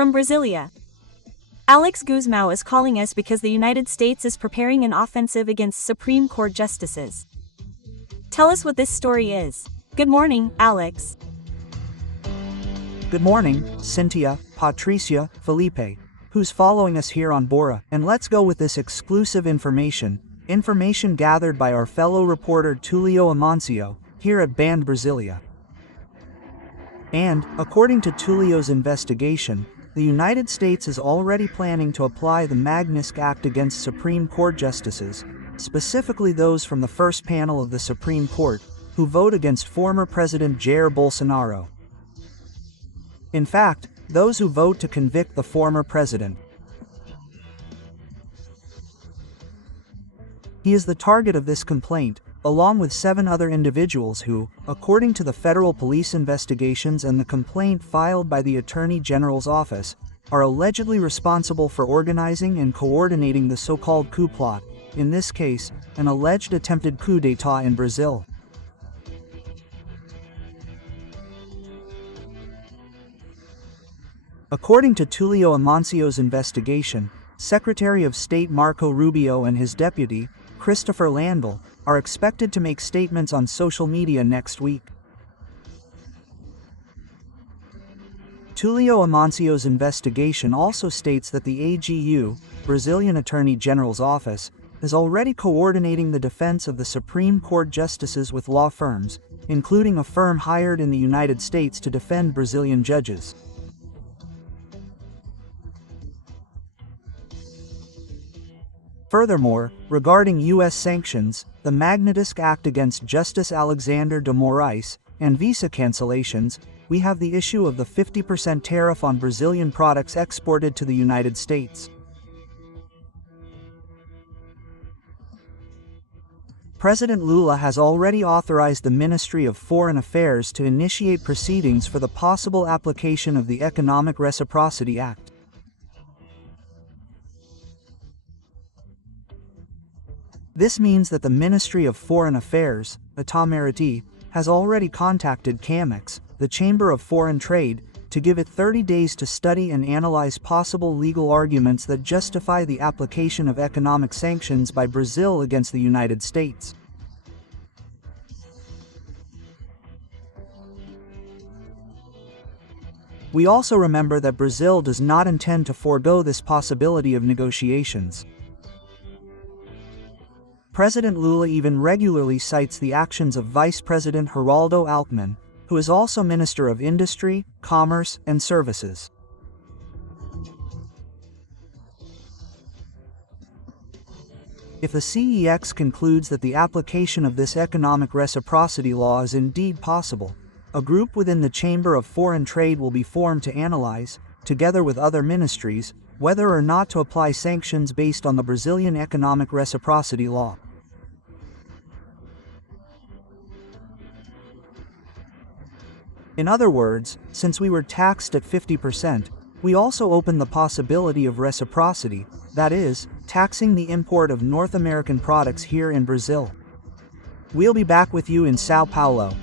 From Brasilia. Alex Guzmão is calling us because the United States is preparing an offensive against Supreme Court justices. Tell us what this story is. Good morning, Alex. Good morning, Cynthia, Patricia, Felipe, who's following us here on Bora, and let's go with this exclusive information gathered by our fellow reporter Tulio Amancio, here at Band Brasilia. And, according to Tulio's investigation, the United States is already planning to apply the Magnitsky Act against Supreme Court justices, specifically those from the first panel of the Supreme Court, who vote against former President Jair Bolsonaro. In fact, those who vote to convict the former president. He is the target of this complaint, along with 7 other individuals who, according to the federal police investigations and the complaint filed by the Attorney General's office, are allegedly responsible for organizing and coordinating the so-called coup plot, in this case, an alleged attempted coup d'état in Brazil. According to Tulio Amancio's investigation, Secretary of State Marco Rubio and his deputy, Christopher Landville, are expected to make statements on social media next week. Tulio Amancio's investigation also states that the AGU, Brazilian Attorney General's office, is already coordinating the defense of the Supreme Court justices with law firms, including a firm hired in the United States to defend Brazilian judges. Furthermore, regarding U.S. sanctions, the Magnitsky Act against Justice Alexander de Moraes, and visa cancellations, we have the issue of the 50% tariff on Brazilian products exported to the United States. President Lula has already authorized the Ministry of Foreign Affairs to initiate proceedings for the possible application of the Economic Reciprocity Act. This means that the Ministry of Foreign Affairs, Itamaraty, has already contacted CAMEX, the Chamber of Foreign Trade, to give it 30 days to study and analyze possible legal arguments that justify the application of economic sanctions by Brazil against the United States. We also remember that Brazil does not intend to forego this possibility of negotiations. President Lula even regularly cites the actions of Vice President Geraldo Alckmin, who is also Minister of Industry, Commerce, and Services. If the CEX concludes that the application of this economic reciprocity law is indeed possible, a group within the Chamber of Foreign Trade will be formed to analyze, together with other ministries, whether or not to apply sanctions based on the Brazilian economic reciprocity law. In other words, since we were taxed at 50%, we also open the possibility of reciprocity, that is, taxing the import of North American products here in Brazil. We'll be back with you in Sao Paulo.